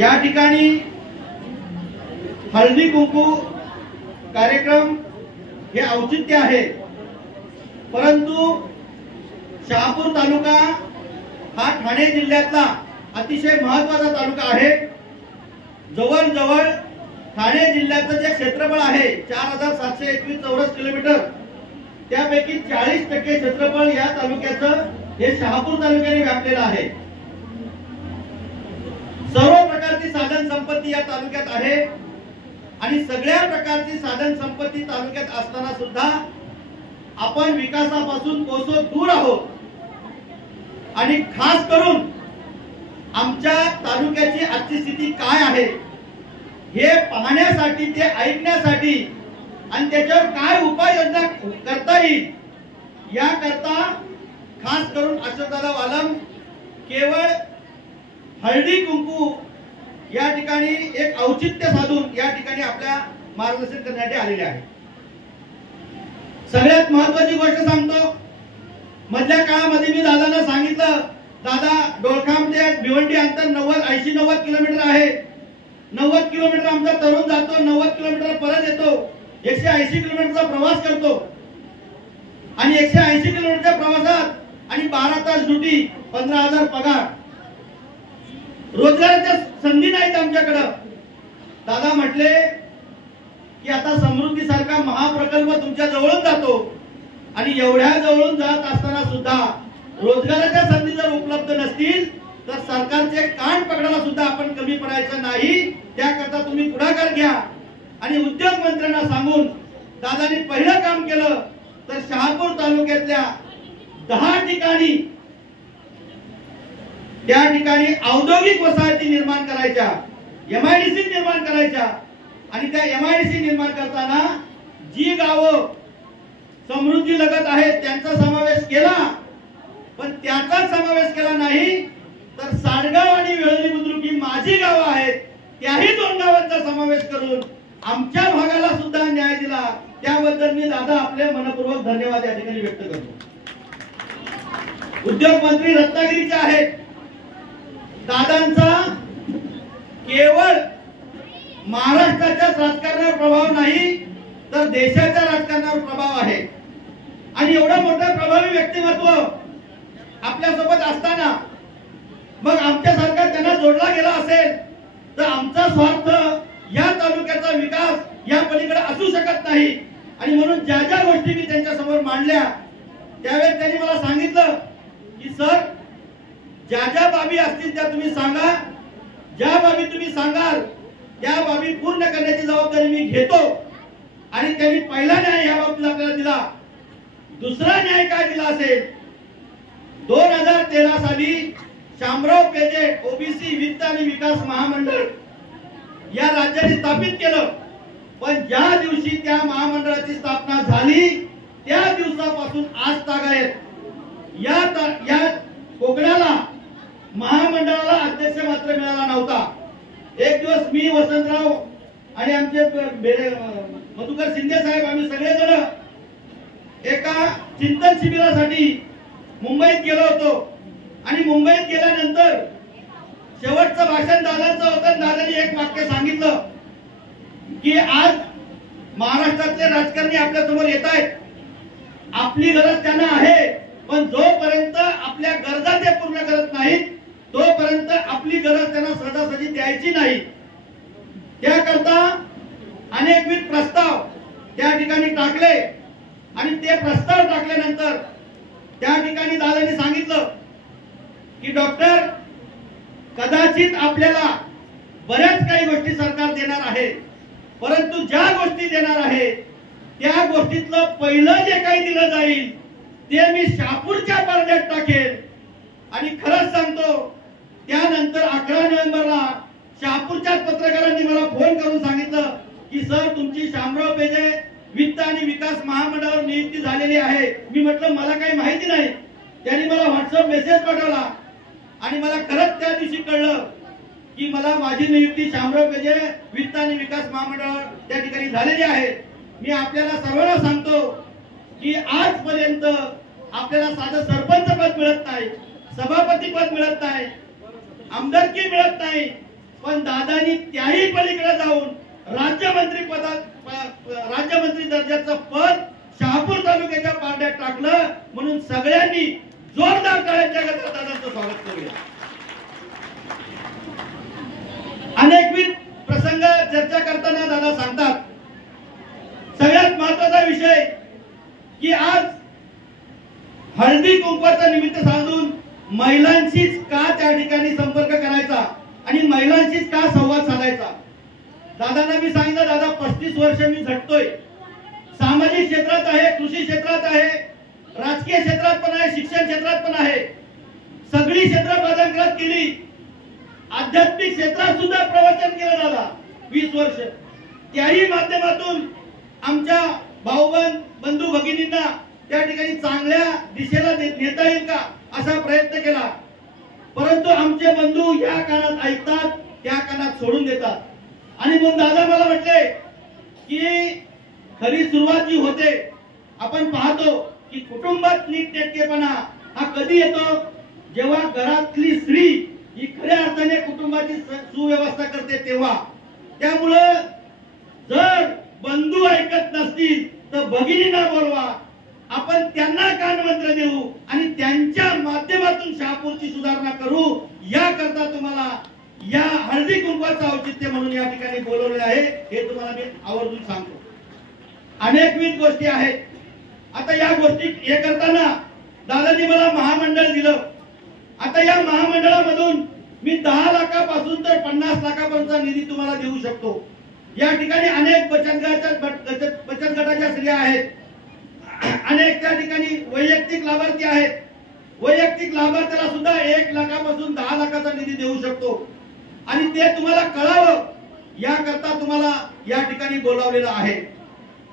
या ठिकाणी हळदी कुंकू कार्यक्रम हे औचित्य आहे, परंतु शहापूर तालुका हा ठाणे जिल्ह्यातला अतिशय महत्त्वाचा तालुका आहे। जवळजवळ ठाणे जिल्ह्याचं जे क्षेत्रफळ आहे 4721 चौरस किलोमीटर, त्यापैकी 40% क्षेत्रफळ या तालुक्याचं हे शहापूर तालुक्याने व्यापलेलं आहे। सर्व प्रकारची साधन संपत्ती या तालुक्यात आहे आणि सगळ्या प्रकारची साधन संपत्ती तालुक्यात असताना सुद्धा आपण विकासापासून कोसो दूर आहोत। आणि खास करून आमच्या तालुक्याची आजची स्थिती काय आहे हे पाहण्यासाठी, ते ऐकण्यासाठी आणि त्याच्यावर काय उपाययोजना करता येईल याकरता खास करून अशोकदादा वालम केवळ हळदी कुंकू या ठिकाणी एक औचित्य साधून या ठिकाणी आपल्या मार्गदर्शन करण्यासाठी आलेले आहे। सगळ्यात महत्त्वाची गोष्ट सांगतो, मधल्या काळामध्ये मी दादांना सांगितलं, दादा डोळखाम ते भिवंडी अंतर 80-90 किलोमीटर आहे। 90 किलोमीटर आमचा तरुण जातो, 90 किलोमीटर परत येतो, 180 किलोमीटरचा प्रवास करतो आणि 180 किलोमीटरच्या प्रवासात आणि 12 तास ड्युटी, 15,000 पगार, रोजगाराच्या संधी नाहीत आमच्याकडे। दादा म्हटले की आता समृद्धी सारखा महाप्रकल्प तुमच्या जवळून जातो आणि एवढ्या जवळून जात असताना सुद्धा रोजगाराच्या संधी जर उपलब्ध नसतील तर सरकारचे कान पकडायला सुद्धा आपण कमी पडायचं नाही। त्याकरता तुम्ही पुढाकार घ्या आणि उद्योग मंत्र्यांना सांगून दादांनी पहिलं काम केलं तर शहापूर तालुक्यातल्या 10 ठिकाणी त्या ठिकाणी औद्योगिक वसाहती निर्माण करायच्या, MIDC निर्माण करायच्या आणि त्या MIDC निर्माण करताना जी गावं समृद्धी लगत आहेत त्यांचा समावेश केला, पण त्याचा समावेश केला नाही तर साडगाव आणि वेळोली बुद्रुक ही माझी गावं आहेत, त्याही 2 गावांचा समावेश करून आमच्या भागाला सुद्धा न्याय दिला। त्याबद्दल मी दादा आपले मनपूर्वक धन्यवाद या ठिकाणी व्यक्त करतो। उद्योग मंत्री रत्नागिरीचे आहेत, दादांचा केवळ महाराष्ट्राच्याच राजकारणावर प्रभाव नाही तर देशाच्या राजकारणावर प्रभाव आहे आणि एवढं मोठं प्रभावी व्यक्तिमत्व आपल्या सोबत असताना मग आमच्यासारखा त्यांना जोडला गेला असेल तर आमचा स्वार्थ या तालुक्याचा विकास या पलीकडे असू शकत नाही। आणि म्हणून ज्या ज्या गोष्टी मी त्यांच्या समोर मांडल्या त्यावेळेस त्यांनी मला सांगितलं की सर ज्या ज्या बाबी असतील त्या तुम्ही सांगा, ज्या बाबी तुम्ही सांगाल त्या बाबी पूर्ण करण्याची जबाबदारी मी घेतो। आणि त्यांनी पहिला न्याय या बाबतीत आपल्याला दिला। दुसरा न्याय काय दिला असेल, 2013 साली शामराव पेजे ओबीसी वित्त आणि विकास महामंडळ या राज्याने स्थापित केलं, पण ज्या दिवशी त्या महामंडळाची स्थापना झाली त्या दिवसापासून आज तागायत या कोकणाला महामंडळाला अध्यक्ष मात्र मिळाला नव्हता। एक दिवस मी, वसंतराव आणि आमचे मधुकर शिंदे साहेब आम्ही सगळेजण एका चिंतन शिबिरासाठी मुंबईत गेलो होतो आणि मुंबईत गेल्यानंतर शेवटचं भाषण दादांचं होतं। दादांनी एक वाक्य सांगितलं की आज महाराष्ट्रातले राजकारणी आपल्या समोर येत आहेत, आपली गरज त्यांना आहे, पण जोपर्यंत आपल्या गरजा ते पूर्ण करत नाहीत तोपर्यंत आपली गरज त्यांना सहजासहजी द्यायची नाही। त्याकरता अनेकविध प्रस्ताव त्या ठिकाणी टाकले आणि ते प्रस्ताव टाकल्यानंतर त्या ठिकाणी दादांनी सांगितलं की डॉक्टर कदाचित आपल्याला बऱ्याच काही गोष्टी सरकार देणार आहे, परंतु ज्या गोष्टी देणार आहे त्या गोष्टीतलं पहिलं जे काही दिलं जाईल ते मी शहापूरच्या पारड्यात टाकेल। आणि खरंच सांगतो त्यानंतर 11 नोव्हेंबरला शहापूरच्या पत्रकारांनी मला फोन करून सांगितलं की सर तुमची शामराव पेजे वित्त आणि विकास महामंडळावर नियुक्ती झालेली आहे। मी म्हटलं मला काही माहिती नाही। त्यांनी मला व्हॉट्सअप मेसेज पाठवला आणि मला खरंच त्या दिवशी कळलं की मला माझी नियुक्ती शामराव पेजे वित्त आणि विकास महामंडळावर त्या ठिकाणी झालेली आहे। मी आपल्याला सर्वांना सांगतो की आजपर्यंत आपल्याला साधं सरपंच पद मिळत नाही, सभापती पद मिळत नाही, आमदारकी मिळत नाही, पण दादानी त्याही पलीकडे जाऊन राज्यमंत्री दर्जाचं पद शहापूर तालुक्याच्या पारड्यात टाकलं. म्हणून सगळ्यांनी जोरदार टाळ्यांच्या गजरात दादांचं स्वागत करूया. अनेकविध प्रसंग चर्चा करताना दादा सांगतात, सगळ्यात महत्वाचा विषय की आज हळदी कुंकवाचा निमित्त साधून महिलांशीच का त्या ठिकाणी संपर्क करायचा आणि महिलांशीच का संवाद साधायचा. दादांना मी सांगितलं, दादा 35 वर्ष मी झटतोय. सामाजिक क्षेत्रात आहे, कृषी क्षेत्रात आहे, राजकीय क्षेत्रात पण आहे, शिक्षण क्षेत्रात पण आहे. सगळी क्षेत्र प्राधान्यात केली. आध्यात्मिक क्षेत्रात सुद्धा प्रवचन केलं दादा 20 वर्ष. त्याही माध्यमातून आमच्या बंधू भगिनींना त्या ठिकाणी चांगल्या दिशेला नेता येईल का असा प्रयत्न केला. परंतु आमचे बंधू या कानात ऐकतात, त्या कानात सोडून देतात. आणि मग दादा मला म्हटले की खरी सुरुवात जी होते, आपण पाहतो की कुटुंबात नीटनेटकेपणा हा कधी येतो, जेव्हा घरातली स्त्री ही खऱ्या अर्थाने कुटुंबाची सुव्यवस्था करते तेव्हा. त्यामुळं जर बंधू ऐकत नसतील तर भगिनींना बोलवा, आपण त्यांना कानमंत्र देऊ आणि त्यांच्या माध्यमातून शहापूरची सुधारणा करू. याकरता तुम्हाला या हळदी कुंकवाचं औचित्य म्हणून या ठिकाणी बोलवले आहे, हे तुम्हाला मी आवर्जून सांगतो. अनेकविध गोष्टी आहेत. आता या गोष्टी हे करताना दादांनी मला महामंडळ दिलं. आता या महामंडळामधून मी 10 लाखापासून तर 50 लाखापर्यंतचा निधी तुम्हाला देऊ शकतो. या ठिकाणी अनेक बचत गटाच्या स्त्रिया आहेत, अनेक त्या ठिकाणी वैयक्तिक लाभार्थी आहेत. वैयक्तिक लाभार्थ्याला सुद्धा 1 लाखापासून 10 लाखाचा निधी देऊ शकतो. आणि ते तुम्हाला कळावं याकरता तुम्हाला या ठिकाणी बोलावलेलं आहे.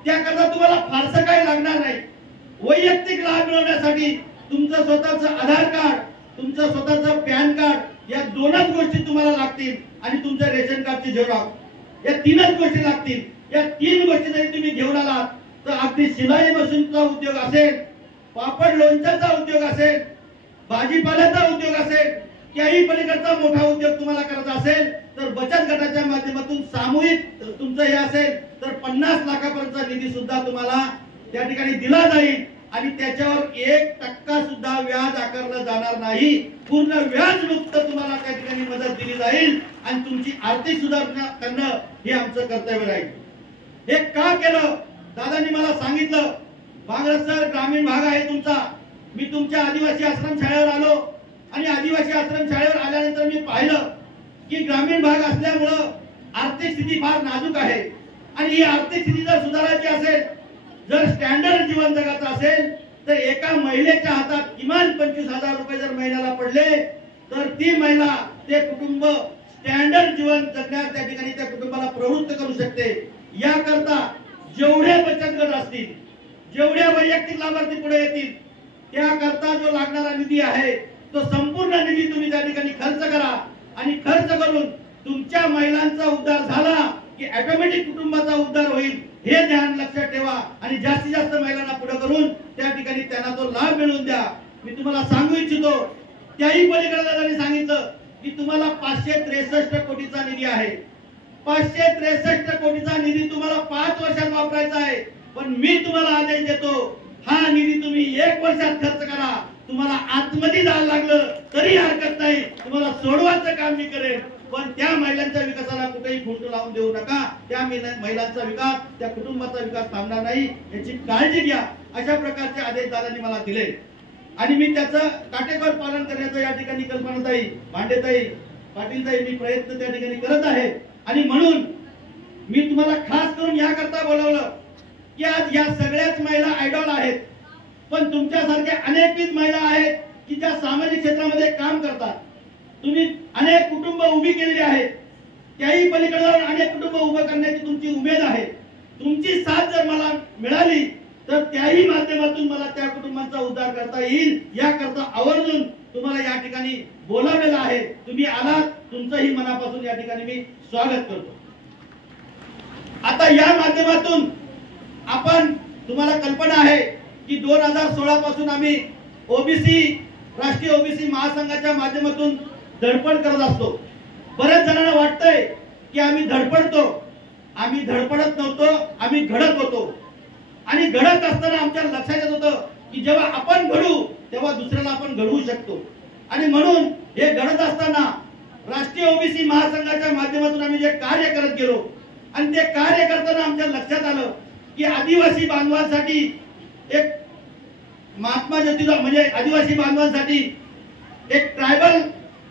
त्याकरता तुम्हाला फारसं काही लागणार नाही. वैयक्तिक लाभ मिळवण्यासाठी तुमचं स्वतःचं आधार कार्ड, तुमचं स्वतःचं पॅन कार्ड या 2च गोष्टी तुम्हाला लागतील आणि तुमचं रेशन कार्डची झेरॉक्स, या 3च गोष्टी लागतील. या 3 गोष्टी जरी तुम्ही घेऊन आलात तर अगदी शिलाई मशीनचा उद्योग असेल, पापड लोणच्याचा उद्योग असेल, भाजीपाल्याचा उद्योग असेल, त्याही पलीकडचा मोठा उद्योग तुम्हाला करायचा असेल तर बचत गटाच्या माध्यमातून सामूहिक तुमचं हे असेल तर 50 लाखापर्यंतचा निधी सुद्धा तुम्हाला त्या ठिकाणी दिला जाईल. आणि त्याच्यावर 1% सुद्धा व्याज आकारलं जाणार नाही. पूर्ण व्याज मुक्त तुम्हाला त्या ठिकाणी मदत दिली जाईल आणि तुमची आर्थिक सुधारणा करणं हे आमचं कर्तव्य राहील. हे का केलं दादांनी मला सांगितलं. भांगरसर ग्रामीण भाग आहे तुमचा. मी तुमच्या आदिवासी आश्रम शाळेवर आलो आणि आदिवासी आश्रम शाळेवर आल्यानंतर मी पाहिलं की ग्रामीण भाग असल्यामुळं आर्थिक स्थिती फार नाजूक आहे. आणि ही आर्थिक स्थिती जर सुधारायची असेल, जर स्टँडर्ड जीवन जगायचं असेल तर एका महिलेच्या हातात किमान 25,000 रुपये जर महिन्याला पडले तर ती महिला ते कुटुंब स्टँडर्ड जीवन जगण्यास त्या ठिकाणी त्या कुटुंबाला प्रवृत्त करू शकते. याकरता जेवढे बचत गट असतील, जेवढे वैयक्तिक लाभार्थी पुढे येतील, त्याकरता जो लागणारा निधी आहे तो संपूर्ण निधी तुम्ही त्या ठिकाणी खर्च करा. आणि खर्च करून तुमच्या महिलांचा उद्धार झाला की ऑटोमॅटिक कुटुंबाचा उद्धार होईल, हे ध्यान लक्षात ठेवा. आणि जास्तीत जास्त महिलांना पुढे करून त्या ठिकाणी त्यांना तो लाभ मिळवून द्या. मी तुम्हाला सांगू इच्छितो, त्याही पलीकडे दादांनी सांगितलं की तुम्हाला 563 कोटीचा निधी आहे. 563 कोटीचा निधी तुम्हाला 5 वर्षात वापरायचा आहे. पण मी तुम्हाला आदेश देतो, हा निधी तुम्ही 1 वर्षात खर्च करा. तुम्हाला आतमध्ये जायला लागलं तरी हरकत नाही, तुम्हाला सोडवायचं काम मी करेन. पण त्या महिलांच्या विकासाला कुठेही खुंट लावून देऊ नका. त्या महिलांचा विकास, त्या कुटुंबाचा विकास थांबणार नाही याची काळजी घ्या. अशा प्रकारचे आदेश दादांनी मला दिले आणि मी त्याचं काटेकोर पालन करण्याचं या ठिकाणी कल्पनाताई, भांडेताई, पाटीलताई मी प्रयत्न त्या ठिकाणी करत आहे. आणि म्हणून मी तुम्हाला खास करून याकरता बोलावलं की आज या सगळ्याच महिला आयडॉल आहेत. पण तुमच्यासारख्या अनेकविध महिला आहेत की ज्या सामाजिक क्षेत्रामध्ये काम करतात. तुम्ही अनेक कुटुंब उभी केलेली आहेत. त्याही पलीकडे जाऊन अनेक कुटुंब उभं करण्याची तुमची उमेद आहे. तुमची साथ जर मला मिळाली तर त्याही माध्यमातून मला त्या कुटुंबांचा उद्धार करता येईल. याकरता आवर्जून तुम्हाला या ठिकाणी बोलावलेलं आहे. तुम्ही आलात, तुमचंही मनापासून या ठिकाणी मी स्वागत करतो. आता या माध्यमातून आपण, तुम्हाला कल्पना आहे की 2016 पासून आम्ही ओबीसी, राष्ट्रीय ओबीसी महासंघाच्या माध्यमातून धडपड करत असतो. बऱ्याच जणांना वाटतंय की आम्ही धडपडतो. आम्ही धडपडत नव्हतो, आम्ही घडत होतो. आणि घडत असताना आमच्या लक्षात येत होतं की जेव्हा आपण घडू तेव्हा दुसऱ्याला आपण घडवू शकतो. आणि म्हणून हे घडत असताना राष्ट्रीय ओबीसी महासंघाच्या माध्यमातून आम्ही जे कार्य करत गेलो आणि ते कार्य करताना आमच्या लक्षात आलं की आदिवासी बांधवांसाठी एक महात्मा ज्योतिबा म्हणजे आदिवासी बांधवांसाठी एक ट्रायबल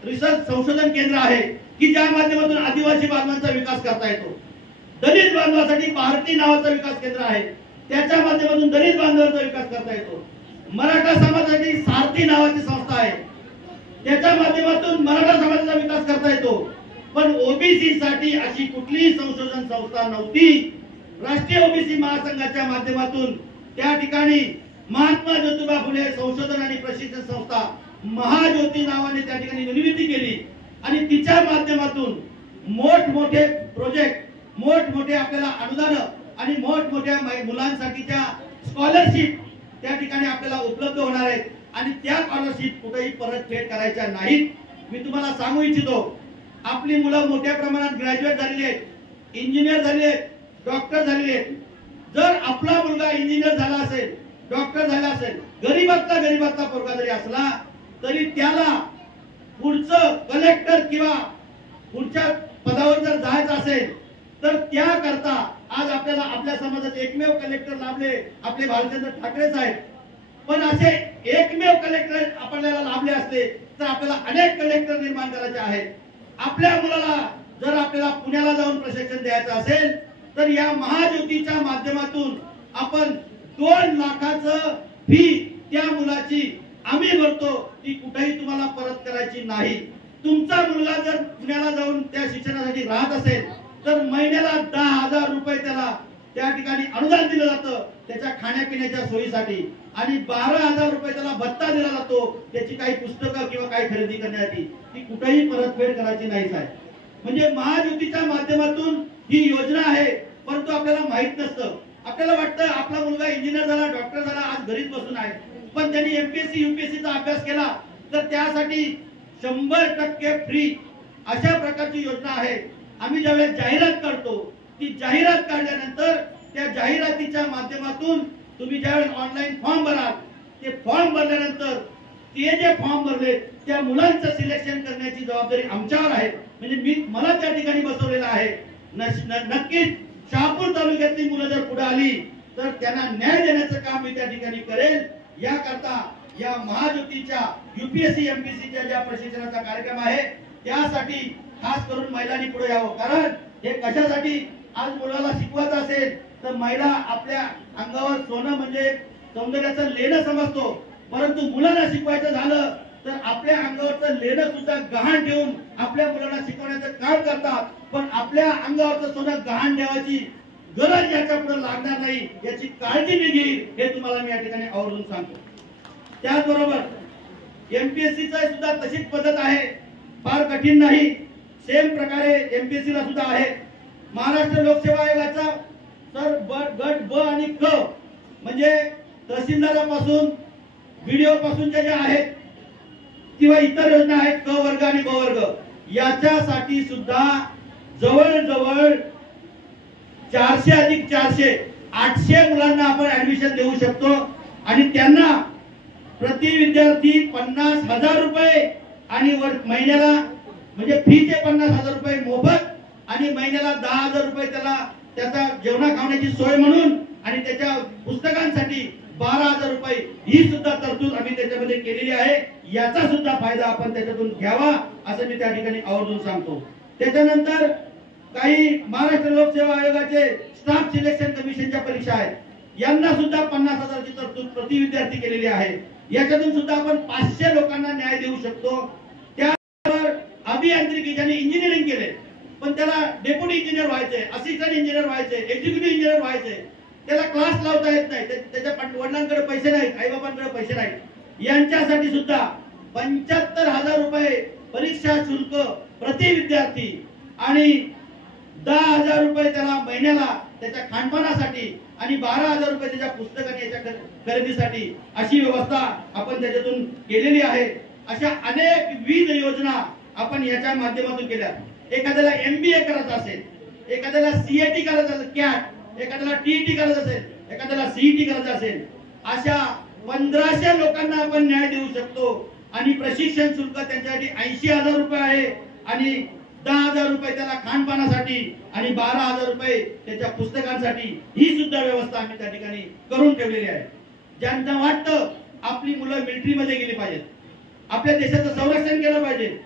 रिसर्च संशोधन केंद्र आहे की ज्या माध्यमातून आदिवासी बांधवांचा विकास करता येतो. दलित बांधवांसाठी भारती नावाचा विकास केंद्र आहे, त्याच्या माध्यमातून दलित बांधवांचा विकास करता येतो. मराठा समाजासाठी सारथी नावाची संस्था आहे, त्याच्या माध्यमातून मराठा समाजाचा विकास करता येतो. पण ओबीसी साठी अशी कुठलीही संशोधन संस्था नव्हती. राष्ट्रीय ओबीसी महासंघाच्या माध्यमातून त्या ठिकाणी महात्मा ज्योतिबा फुले संशोधन आणि प्रशिक्षण संस्था महाज्योती नावाने त्या ठिकाणी निर्मिती केली आणि तिच्या माध्यमातून मोठमोठे प्रोजेक्ट, मोठमोठे आपल्याला अनुदान आणि मोठमोठ्या मुलांसाठीच्या स्कॉलरशिप त्या ठिकाणी आपल्याला उपलब्ध होणार आहेत. आणि त्या स्कॉलरशिप कुठेही परतफेड करायच्या नाहीत. मी तुम्हाला सांगू इच्छितो, आपली मुलं मोठ्या प्रमाणात ग्रॅज्युएट झालेली आहेत, इंजिनियर झालेली आहेत, डॉक्टर झालेली आहेत. जर आपला मुलगा इंजिनियर झाला असेल, डॉक्टर झाला असेल, गरीबातला पोरगा जरी असला तरी त्याला पुढचं कलेक्टर किंवा पुढच्या पदावर जर जायचं असेल तर त्याकरता आज आपल्याला आपल्या समाजात एकमेव कलेक्टर लाभले आपले भालचंद्र ठाकरे साहेब. पण असे एकमेव कलेक्टर आपल्याला लाभले असते तर आपल्याला अनेक कलेक्टर निर्माण करायचे आहेत. आपल्या मुलाला जर आपल्याला पुण्याला जाऊन प्रशिक्षण द्यायचं असेल तर या महाज्योतीच्या माध्यमातून आपण 2 लाखाचं फी त्या मुलाची आम्ही भरतो, ती कुठेही तुम्हाला परत करायची नाही. तुमचा मुलगा जर पुण्याला जाऊन त्या शिक्षणासाठी राहत असेल तर महिन्याला 10,000 रुपये त्याला त्या ठिकाणी अनुदान दिलं जातं त्याच्या खाण्यापिण्याच्या सोयीसाठी आणि 12,000 रुपये त्याला भत्ता दिला जातो त्याची काही पुस्तकं किंवा काही खरेदी करण्यासाठी. ती कुठेही परतफेड करायची नाही साहेब. म्हणजे महाज्योतीच्या माध्यमातून ही योजना आहे, परंतु आपल्याला माहित नसतं. आपल्याला वाटतं आपला मुलगा इंजिनियर झाला, डॉक्टर झाला, आज घरीच बसून आहे. पण त्यांनी एमपीएससी यूपीएससीचा अभ्यास केला तर त्यासाठी 100% फ्री अशा प्रकारची योजना आहे. आम्ही ज्यावेळेस जाहिरात करतो, ती जाहिरात काढल्यानंतर त्या जाहिरातीच्या माध्यमातून तुम्ही ज्यावेळेस ऑनलाईन फॉर्म भराल, ते फॉर्म भरल्यानंतर ते जे फॉर्म भरले त्या मुलांचं सिलेक्शन करण्याची जबाबदारी आमच्यावर आहे. म्हणजे मला त्या ठिकाणी बसवलेलं आहे. नक्कीच शहापूर तालुक्यातली मुलं जर पुढे आली तर त्यांना न्याय देण्याचं काम मी त्या ठिकाणी करेल. याकरता या महाज्योतीच्या यूपीएससी एमपीएससीच्या ज्या प्रशिक्षणाचा कार्यक्रम आहे त्यासाठी खास करून महिलांनी पुढे यावं. कारण हे कशासाठी, आज मुलाला शिकवायचं असेल तर महिला आपल्या अंगावर सोनं म्हणजे सौंदर्याचं लेणं समजतो, परंतु मुलांना शिकवायचं झालं तर आपल्या अंगावरचं लेणं सुद्धा गहाण ठेवून आपल्या मुलांना शिकवण्याचं काम करतात. पण आपल्या अंगावरचं सोनं गहाण ठेवायची गरज याच्या पुढे लागणार नाही याची काळजी मी घेईल, हे तुम्हाला मी या ठिकाणी आवर्जून सांगतो. त्याचबरोबर एमपीएससी चा सुद्धा तशीच पद्धत आहे, फार कठीण नाही. सेम प्रकारे एमपीएससी ला सुद्धा आहे. महाराष्ट्र लोकसेवा आयोगाचा सर गट ब आणि क म्हणजे तहसीलदारापासून व्हिडिओ पासूनच्या ज्या आहेत किंवा इतर योजना आहेत क वर्ग आणि ब वर्ग, याच्यासाठी सुद्धा जवळजवळ 400 अधिक 400 800 मुलांना आपण ऍडमिशन देऊ शकतो. आणि त्यांना प्रति विद्यार्थी 50,000 रुपये आणि महिन्याला म्हणजे फीचे 50,000 रुपये मोफत आणि महिन्याला 10,000 रुपये त्याला त्याचा जेवणा खाण्याची सोय म्हणून आणि त्याच्या पुस्तकांसाठी 12,000 रुपये ही सुद्धा तरतूद आम्ही त्याच्यामध्ये केलेली आहे. याचा सुद्धा फायदा आपण त्याच्यातून घ्यावा असं मी त्या ठिकाणी आवर्जून सांगतो. त्याच्यानंतर काही महाराष्ट्र लोकसेवा आयोगाचे स्टाफ सिलेक्शन कमिशनच्या परीक्षा आहेत, यांना सुद्धा 50,000 ची तरतूद प्रति विद्यार्थी केलेली आहे. याच्यातून सुद्धा आपण 500 लोकांना न्याय देऊ शकतो. त्यावर अभियांत्रिकी ज्यांनी इंजिनिअरिंग केले पण त्याला डेप्युटी इंजिनियर व्हायचे, असिस्टंट इंजिनियर व्हायचे, एक्झिक्युटिव्ह इंजिनियर व्हायचे, त्याला क्लास लावता येत नाही, त्याच्या वडिलांकडे पैसे नाहीत, आई बाबांकडे पैसे नाहीत, यांच्यासाठी सुद्धा 75,000 रुपये परीक्षा शुल्क प्रति विद्यार्थी आणि 10,000 रुपये त्याला महिन्याला त्याच्या खानपानासाठी आणि 12,000 रुपये त्याच्या पुस्तक आणि याच्या खरेदीसाठी अशी व्यवस्था आपण त्याच्यातून केलेली आहे. अशा अनेक विविध योजना आपण याच्या माध्यमातून केल्या. एखाद्याला MBA करायचं असेल, एखाद्याला CAT करायचं असेल, कॅट, एखाद्याला TET करायचं असेल, एखाद्याला CET करायचं असेल, अशा 1500 लोकांना आपण न्याय देऊ शकतो. आणि प्रशिक्षण शुल्क त्यांच्यासाठी 80,000 रुपये आहे आणि 10,000 रुपये त्याला खानपानासाठी आणि 12,000 रुपये त्याच्या पुस्तकांसाठी. ही सुद्धा व्यवस्था आम्ही त्या ठिकाणी करून ठेवलेली आहे. ज्यांना वाटतं आपली मुलं मिलिटरी मध्ये गेली पाहिजेत, आपल्या देशाचं संरक्षण केलं पाहिजे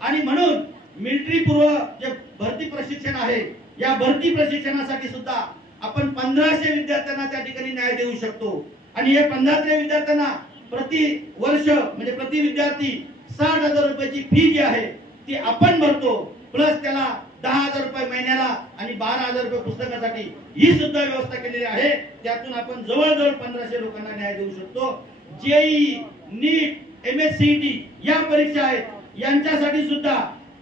आणि म्हणून मिलिटरी पूर्व जे भरती प्रशिक्षण आहे, या भरती प्रशिक्षणासाठी सुद्धा आपण 1500 विद्यार्थ्यांना त्या ठिकाणी न्याय देऊ शकतो. आणि हे 1500 विद्यार्थ्यांना प्रति वर्ष म्हणजे प्रति विद्यार्थी 60,000 रुपयाची फी जी आहे ती आपण भरतो, प्लस त्याला 10,000 रुपये महिन्याला आणि 12,000 रुपये पुस्तकासाठी. ही सुद्धा व्यवस्था केलेली आहे. त्यातून आपण जवळजवळ 1500 लोकांना न्याय देऊ शकतो. JEE, NEET, MSCET या परीक्षा आहेत, यांच्यासाठी सुद्धा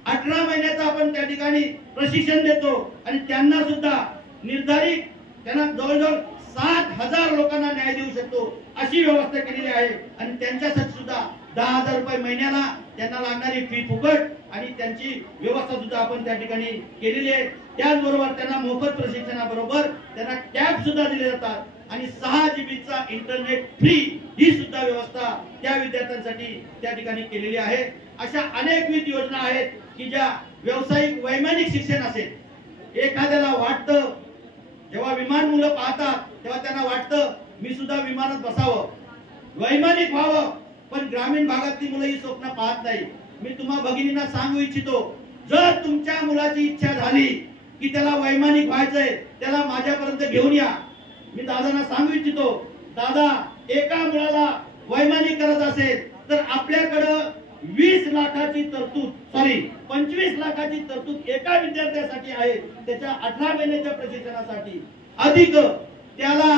18 महिन्याचं आपण त्या ठिकाणी प्रशिक्षण देतो आणि त्यांना सुद्धा निर्धारित त्यांना जवळजवळ 7,000 लोकांना न्याय देऊ शकतो अशी व्यवस्था केलेली आहे. आणि त्यांच्यासाठी सुद्धा 10,000 रुपये महिन्याला त्यांना लागणारी फी फुकट आणि त्यांची व्यवस्था सुद्धा आपण त्या ठिकाणी केलेली आहे. त्याचबरोबर त्यांना मोफत प्रशिक्षणाबरोबर त्यांना टॅब सुद्धा दिले जातात आणि 6 GB चा इंटरनेट फ्री ही सुद्धा व्यवस्था त्या विद्यार्थ्यांसाठी त्या ठिकाणी केलेली आहे. अशा अनेकविध योजना आहेत की ज्या व्यावसायिक वैमानिक शिक्षण असेल, एखाद्याला वाटतं जेव्हा विमान मुलं पाहतात तेव्हा त्यांना वाटतं मी सुद्धा विमानात बसावं, वैमानिक व्हावं, पण ग्रामीण भागातली मुलं ही स्वप्न पाहत नाही. मी तुम्हा भगिनींना सांगू इच्छितो, जर तुमच्या मुलाची इच्छा झाली की त्याला वैमानिक व्हायचंय, त्याला माझ्यापर्यंत घेऊन या. मी दादांना सांगू इच्छितो, दादा एका मुलाला वैमानिक करत असेल तर आपल्याकडं 20 लाखाची तरतूद 25 लाखाची तरतूद एका विद्यार्थ्यासाठी आहे, त्याच्या 18 महिन्याच्या प्रशिक्षणासाठी. अधिक त्याला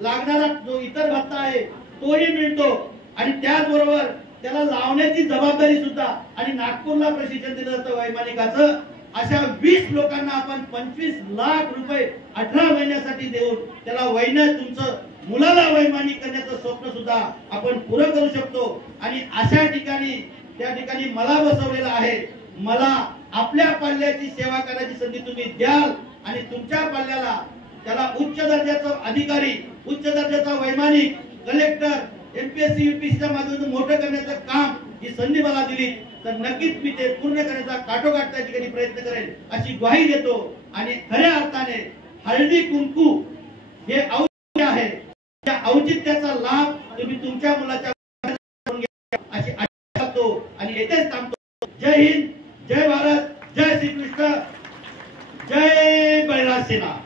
लागणारा जो इतर भत्ता आहे तोही मिळतो आणि त्याचबरोबर त्याला लावण्याची जबाबदारी सुद्धा. आणि नागपूरला प्रशिक्षण दिलं जातं वैमानिकाचं. अशा 20 लोकांना आपण 25 लाख रुपये 18 महिन्यासाठी देऊन त्याला तुमचं मुलाला वैमानिक करण्याचं स्वप्न सुद्धा आपण पुरं करू शकतो. आणि अशा ठिकाणी त्या ठिकाणी मला बसवलेलं आहे. मला आपल्या पाल्याची सेवा करायची संधी तुम्ही द्याल आणि तुमच्या पाल्याला त्याला उच्च दर्जाचा अधिकारी, उच्च दर्जाचा वैमानिक, कलेक्टर, MPSC UPSC च्या माध्यमातून मोठं करण्याचं काम ही संधी मला दिली तर नक्कीच मी ते पूर्ण करण्याचा काटोकाट त्या ठिकाणी प्रयत्न करेन अशी ग्वाही देतो. आणि खऱ्या अर्थाने हळदी कुंकू हे औचित्य आहे, त्या औचित्याचा लाभ तुम्ही तुमच्या मुलाच्या अशी आशा करतो आणि येथेच थांबतो. जय हिंद, जय भारत, जय श्रीकृष्ण, जय बळीराज सेना.